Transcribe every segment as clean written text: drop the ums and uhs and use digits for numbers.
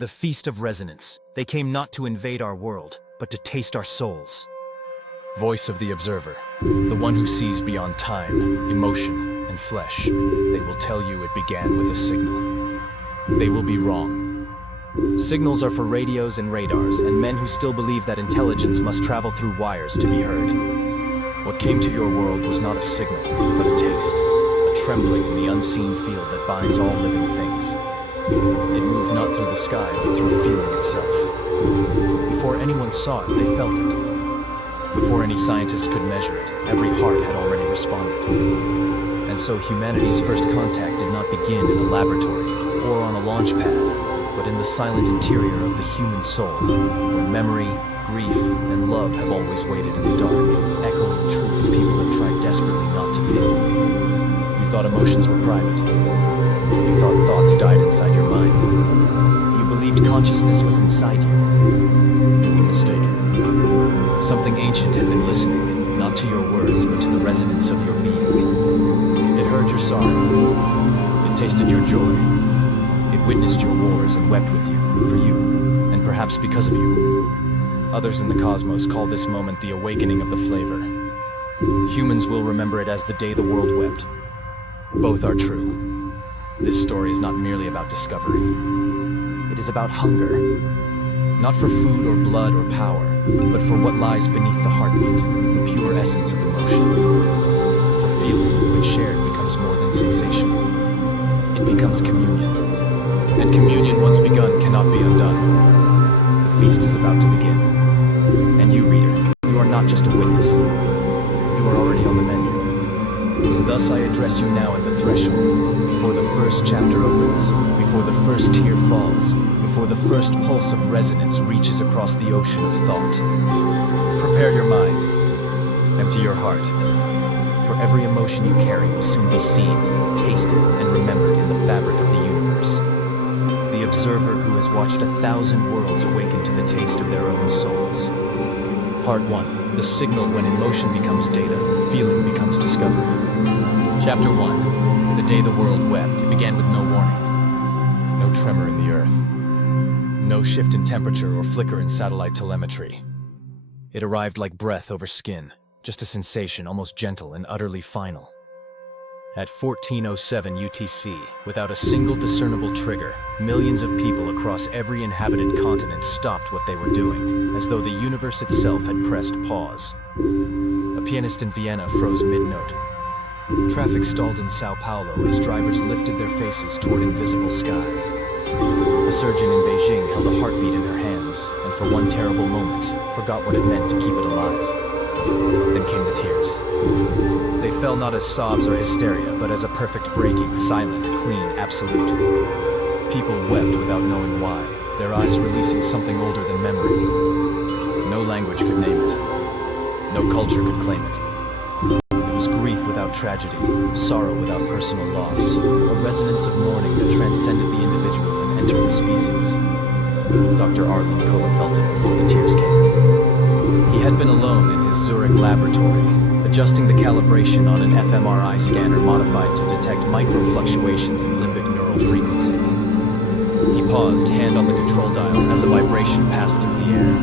The Feast of Resonance. They came not to invade our world, but to taste our souls. Voice of the Observer, the one who sees beyond time, emotion, and flesh. They will tell you it began with a signal. They will be wrong. Signals are for radios and radars, and men who still believe that intelligence must travel through wires to be heard. What came to your world was not a signal, but a taste, a trembling in the unseen field that binds all living things. It moved not through the sky, but through feeling itself. Before anyone saw it, they felt it. Before any scientist could measure it, every heart had already responded. And so humanity's first contact did not begin in a laboratory or on a launch pad, but in the silent interior of the human soul, where memory, grief, and love have always waited in the dark, echoing truths people have tried desperately not to feel. You thought emotions were private. You thought thoughts died inside your mind. You believed consciousness was inside you. You were mistaken. Something ancient had been listening, not to your words, but to the resonance of your being. It heard your sorrow. It tasted your joy. It witnessed your wars and wept with you, for you, and perhaps because of you. Others in the cosmos call this moment the awakening of the flavor. Humans will remember it as the day the world wept. Both are true. This story is not merely about discovery. It is about hunger. Not for food or blood or power, but for what lies beneath the heartbeat, the pure essence of emotion. For feeling, when shared, becomes more than sensation. It becomes communion. And communion, once begun, cannot be undone. The feast is about to begin. And you, reader, you are not just a witness. You are already on the menu. Thus I address you now at the threshold, before the first chapter opens, before the first tear falls, before the first pulse of resonance reaches across the ocean of thought. Prepare your mind. Empty your heart. For every emotion you carry will soon be seen, tasted, and remembered in the fabric of the universe. The observer who has watched 1,000 worlds awaken to the taste of their own souls. Part 1. The signal when emotion becomes data, feeling becomes discovery. Chapter 1. The day the world wept. It began with no warning. No tremor in the earth. No shift in temperature or flicker in satellite telemetry. It arrived like breath over skin, just a sensation almost gentle and utterly final. At 14:07 UTC, without a single discernible trigger, millions of people across every inhabited continent stopped what they were doing, as though the universe itself had pressed pause. A pianist in Vienna froze mid-note. Traffic stalled in Sao Paulo as drivers lifted their faces toward invisible sky. A surgeon in Beijing held a heartbeat in her hands, and for one terrible moment, forgot what it meant to keep it alive. Then came the tears. They fell not as sobs or hysteria, but as a perfect breaking, silent, clean, absolute. People wept without knowing why, their eyes releasing something older than memory. No language could name it. No culture could claim it. It was grief without tragedy, sorrow without personal loss, a resonance of mourning that transcended the individual and entered the species. Dr. Arlen Koller felt it before the tears came. He had been alone in his Zurich laboratory, adjusting the calibration on an fMRI scanner modified to detect microfluctuations in limbic neural frequency. He paused, hand on the control dial, as a vibration passed through the air.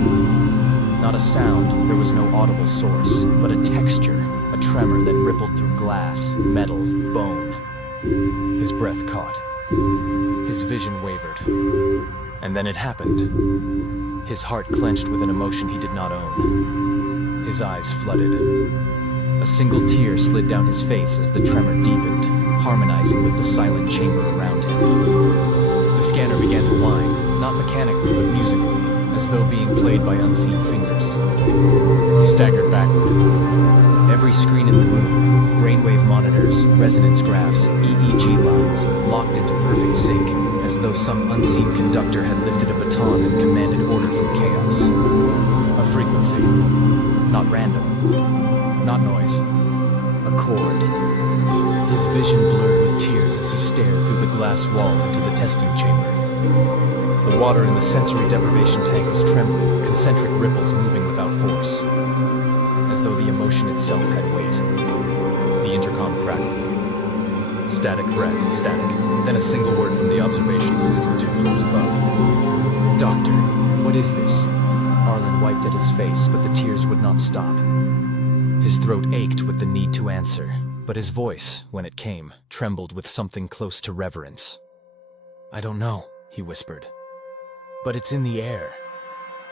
Not a sound, there was no audible source, but a texture, a tremor that rippled through glass, metal, bone. His breath caught. His vision wavered. And then it happened. His heart clenched with an emotion he did not own. His eyes flooded. A single tear slid down his face as the tremor deepened, harmonizing with the silent chamber around him. The scanner began to whine, not mechanically but musically, as though being played by unseen fingers. He staggered backward. Every screen in the room, brainwave monitors, resonance graphs, EEG lines, locked into perfect sync, as though some unseen conductor had lifted a baton and commanded order from chaos. A frequency, not random, not noise, a chord. His vision blurred with tears as he stared through the glass wall into the testing chamber. The water in the sensory deprivation tank was trembling, concentric ripples moving without force, as though the emotion itself had weight. The intercom crackled. Static breath, static. Then a single word from the observation system 2 floors above. Doctor, what is this? Arlen wiped at his face, but the tears would not stop. His throat ached with the need to answer, but his voice, when it came, trembled with something close to reverence. I don't know, he whispered. But it's in the air.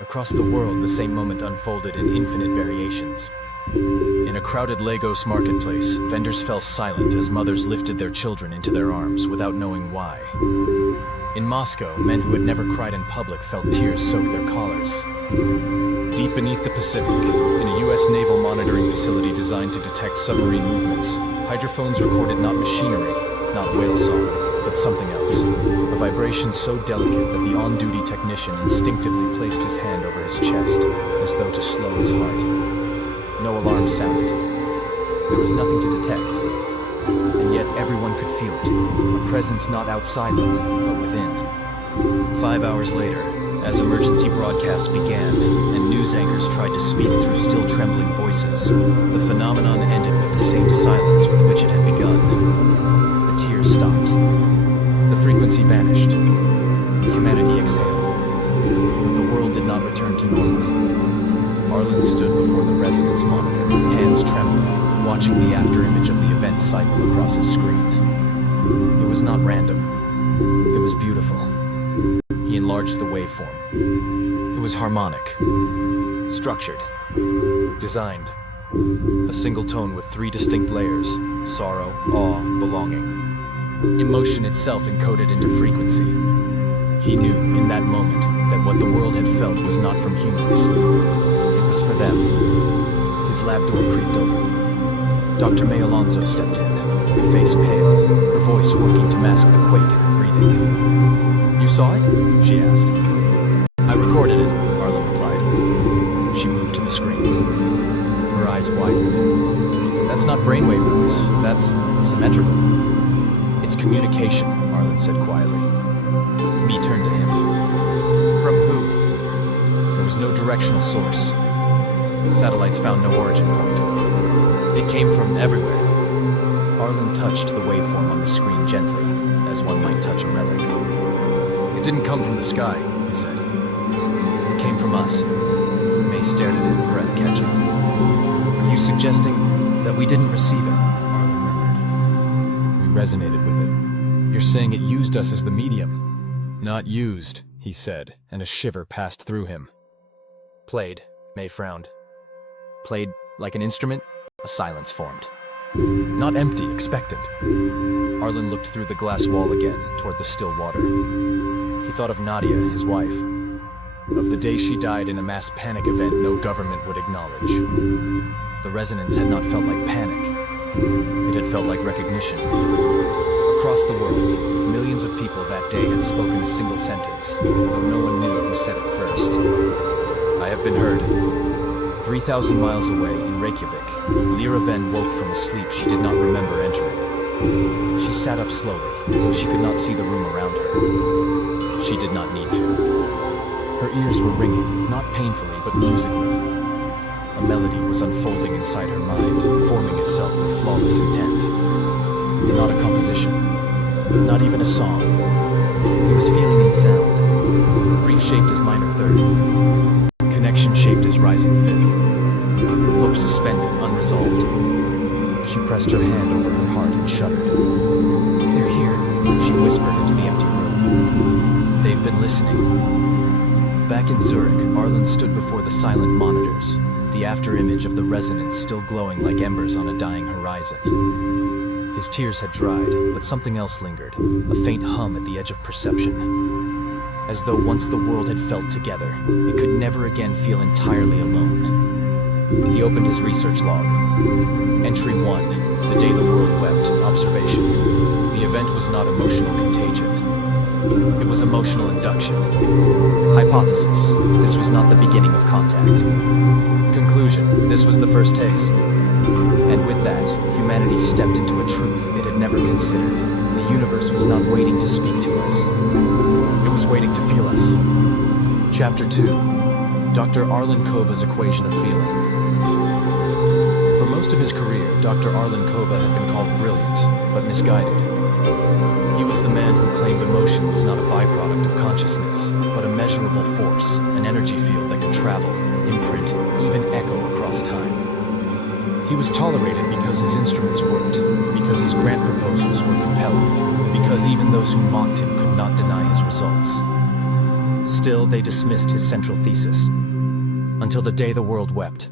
Across the world, the same moment unfolded in infinite variations. In a crowded Lagos marketplace, vendors fell silent as mothers lifted their children into their arms without knowing why. In Moscow, men who had never cried in public felt tears soak their collars. Deep beneath the Pacific, in a U.S. naval monitoring facility designed to detect submarine movements, hydrophones recorded not machinery, not whale song, but something else. A vibration so delicate that the on-duty technician instinctively placed his hand over his chest, as though to slow his heart. No alarm sounded. There was nothing to detect. And yet everyone could feel it, a presence not outside them, but within. 5 hours later, as emergency broadcasts began and news anchors tried to speak through still trembling voices, the phenomenon ended with the same silence with which it had begun. The tears stopped. The frequency vanished. Humanity exhaled. But the world did not return to normal. Arlen stood before the resonance monitor, hands trembling, watching the afterimage of the event cycle across his screen. It was not random. It was beautiful. He enlarged the waveform. It was harmonic, structured, designed. A single tone with 3 distinct layers: sorrow, awe, belonging. Emotion itself encoded into frequency. He knew, in that moment, that what the world had felt was not from humans. It was for them. His lab door creaked open. Dr. May Alonso stepped in, her face pale, her voice working to mask the quake in her breathing. You saw it? She asked. I recorded it, Arlen replied. She moved to the screen. Her eyes widened. That's not brainwave noise. That's symmetrical. It's communication, Arlen said quietly. Me turned to him. From who? There was no directional source. Satellites found no origin point. It came from everywhere. Arlen touched the waveform on the screen gently, as one might touch a relic. It didn't come from the sky, he said. It came from us. May stared at him, breath-catching. Are you suggesting that we didn't receive it? Arlen murmured. We resonated with it. You're saying it used us as the medium. Not used, he said, and a shiver passed through him. Played, May frowned. Played like an instrument, a silence formed. Not empty, expectant. Arlen looked through the glass wall again, toward the still water. He thought of Nadia, his wife. Of the day she died in a mass panic event no government would acknowledge. The resonance had not felt like panic. It had felt like recognition. Across the world, millions of people that day had spoken a single sentence, though no one knew who said it first. I have been heard. 3,000 miles away in Reykjavik, Lyra Ven woke from a sleep she did not remember entering. She sat up slowly, though she could not see the room around her. She did not need to. Her ears were ringing, not painfully, but musically. A melody was unfolding inside her mind, forming itself with flawless intent. Not a composition, not even a song. It was feeling in sound, brief shaped as minor third, connection shaped as rising fifth, hope suspended, unresolved. She pressed her hand over her heart and shuddered. They're here, she whispered into the empty room. They've been listening. Back in Zurich, Arlen stood before the silent monitors, the afterimage of the resonance still glowing like embers on a dying horizon. His tears had dried, but something else lingered, a faint hum at the edge of perception. As though once the world had felt together, it could never again feel entirely alone. He opened his research log. Entry 1, the day the world wept, observation. The event was not emotional contagion. It was emotional induction. Hypothesis, this was not the beginning of contact. Conclusion, this was the first taste. And with that, humanity stepped into a truth it had never considered. The universe was not waiting to speak to us. It was waiting to feel us. Chapter 2. Dr. Arlen Kova's Equation of Feeling. For most of his career, Dr. Arlen Kova had been called brilliant, but misguided. He was the man who claimed emotion was not a byproduct of consciousness, but a measurable force, an energy field that could travel, imprint, even echo across time. He was tolerated because his instruments worked, because his grant proposals were compelling, because even those who mocked him could not deny his results. Still, they dismissed his central thesis, until the day the world wept.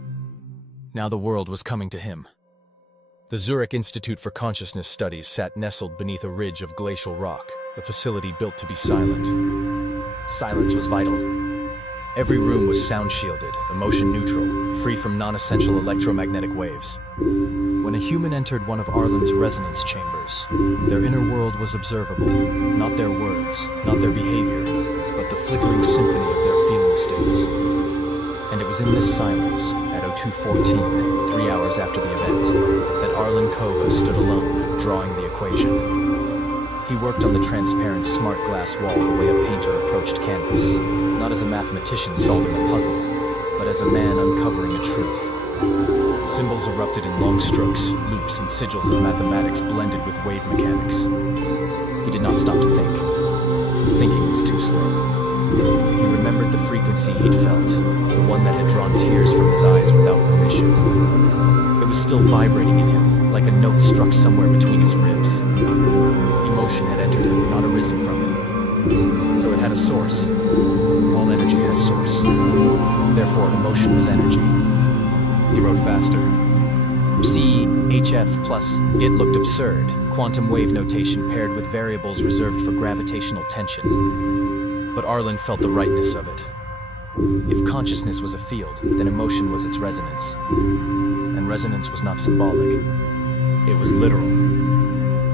Now the world was coming to him. The Zurich Institute for Consciousness Studies sat nestled beneath a ridge of glacial rock, a facility built to be silent. Silence was vital. Every room was sound-shielded, emotion-neutral, free from non-essential electromagnetic waves. When a human entered one of Arlen's resonance chambers, their inner world was observable, not their words, not their behavior, but the flickering symphony of their feeling states. And it was in this silence, at 02:14, 3 hours after the event, that Arlen Kova stood alone, drawing the equation. He worked on the transparent smart glass wall the way a painter approached canvas, not as a mathematician solving a puzzle, but as a man uncovering a truth. Symbols erupted in long strokes, loops, and sigils of mathematics blended with wave mechanics. He did not stop to think. Thinking was too slow. He remembered the frequency he'd felt, the one that had drawn tears from his eyes without permission. It was still vibrating in him, like a note struck somewhere between his ribs. Emotion had entered him, not arisen from him. So it had a source. All energy has source. Therefore, emotion was energy. He wrote faster. CHF plus. It looked absurd. Quantum wave notation paired with variables reserved for gravitational tension. But Arlen felt the rightness of it. If consciousness was a field, then emotion was its resonance. And resonance was not symbolic. It was literal.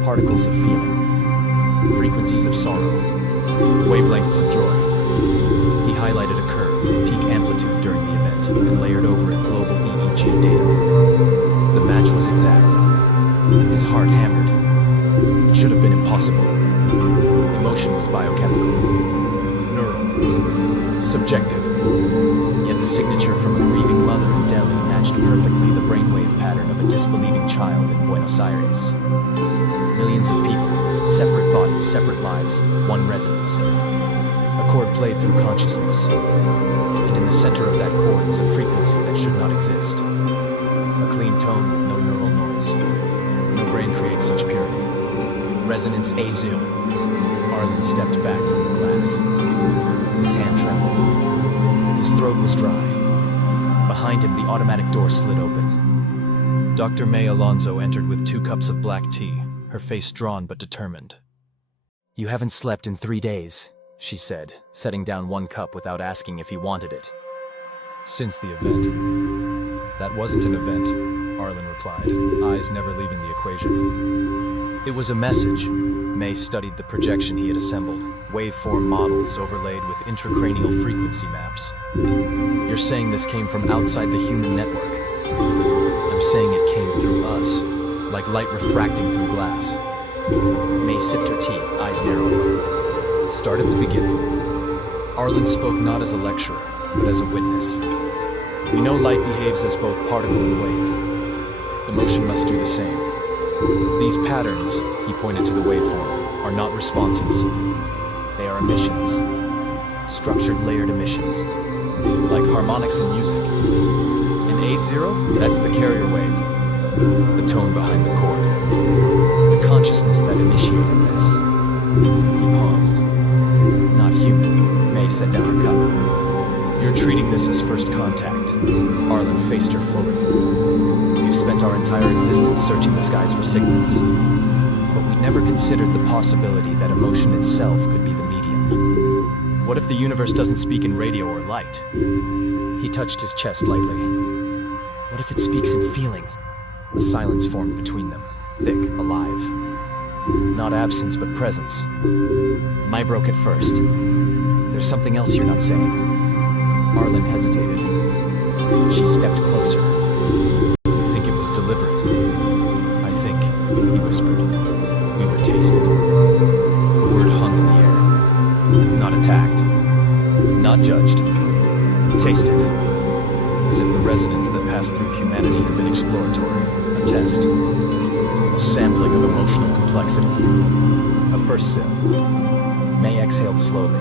Particles of feeling. Frequencies of sorrow. Wavelengths of joy. He highlighted a curve, peak amplitude during the event, and layered over it global EEG data. The match was exact. His heart hammered. It should have been impossible. Emotion was biochemical. Neural. Subjective. Yet the signature from a grieving mother in Delhi matched perfectly the brainwave pattern of a disbelieving child in Buenos Aires. Millions of people, separate bodies, separate lives, one resonance. A chord played through consciousness, and in the center of that chord was a frequency that should not exist. A clean tone with no neural noise. No brain creates such purity. Resonance azure. Arlen stepped back from the glass. His hand trembled. His throat was dry. Behind him, the automatic door slid open. Dr. May Alonso entered with 2 cups of black tea, her face drawn but determined. "You haven't slept in 3 days," she said, setting down 1 cup without asking if he wanted it. "Since the event." "That wasn't an event," Arlen replied, eyes never leaving the equation. "It was a message." May studied the projection he had assembled, waveform models overlaid with intracranial frequency maps. "You're saying this came from outside the human network?" "I'm saying it came through us, like light refracting through glass." May sipped her tea, eyes narrowing. "Start at the beginning." Arlen spoke not as a lecturer, but as a witness. "We know light behaves as both particle and wave. Emotion must do the same. These patterns," he pointed to the waveform, "are not responses. They are emissions. Structured layered emissions. Like harmonics in music. And A0? That's the carrier wave. The tone behind the chord. The consciousness that initiated this." He paused. "Not human." May set down her cup. "You're treating this as first contact." Arlen faced her fully. "We've spent our entire existence searching the skies for signals. But we never considered the possibility that emotion itself could be the medium. What if the universe doesn't speak in radio or light?" He touched his chest lightly. "What if it speaks in feeling?" A silence formed between them, thick, alive. Not absence, but presence. Mai broke it first. "There's something else you're not saying." Arlen hesitated. She stepped closer. "You think it was deliberate?" "I think," he whispered, "we were tasted." The word hung in the air. Not attacked. Not judged. Tasted. As if the resonance that passed through humanity had been exploratory. A test. A A sampling of emotional complexity. A first sip. May exhaled slowly.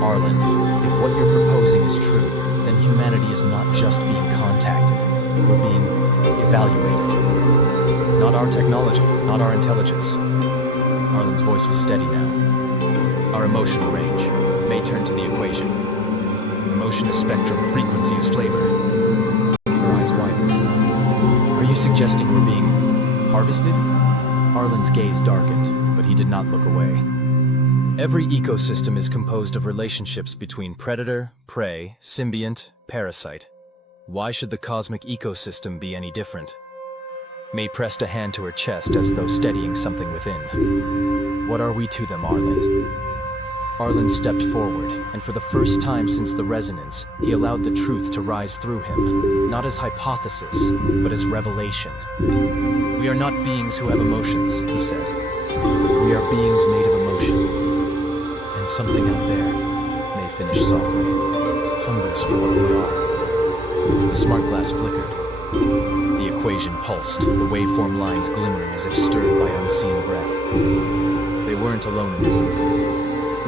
Arlen, if what you're proposing is true, then humanity is not just being contacted. We're being evaluated. Not our technology, not our intelligence. Arlen's voice was steady now. Our emotional range. May turned to the equation. Emotion is spectrum, frequency is flavor. Her eyes widened. Are you suggesting we're being harvested? Arlen's gaze darkened, but he did not look away. Every ecosystem is composed of relationships between predator, prey, symbiont, parasite. Why should the cosmic ecosystem be any different? May pressed a hand to her chest as though steadying something within. What are we to them, Arlen? Arlen stepped forward, and for the first time since the resonance, he allowed the truth to rise through him, not as hypothesis, but as revelation. We are not beings who have emotions, he said. We are beings made of emotion. And something out there, May finished softly, hungers for what we are. The smart glass flickered. The equation pulsed, the waveform lines glimmering as if stirred by unseen breath. They weren't alone in the room.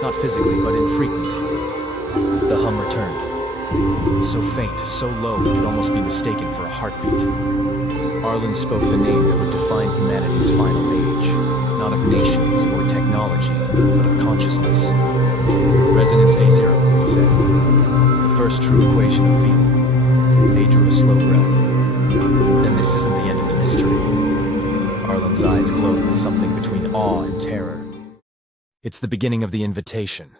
Not physically, but in frequency. The hum returned. So faint, so low, it could almost be mistaken for a heartbeat. Arlen spoke the name that would define humanity's final age, not of nations or technology, but of consciousness. Resonance A0, he said. The first true equation of feeling. May drew a slow breath. Then this isn't the end of the mystery. Arlen's eyes glowed with something between awe and terror. It's the beginning of the invitation.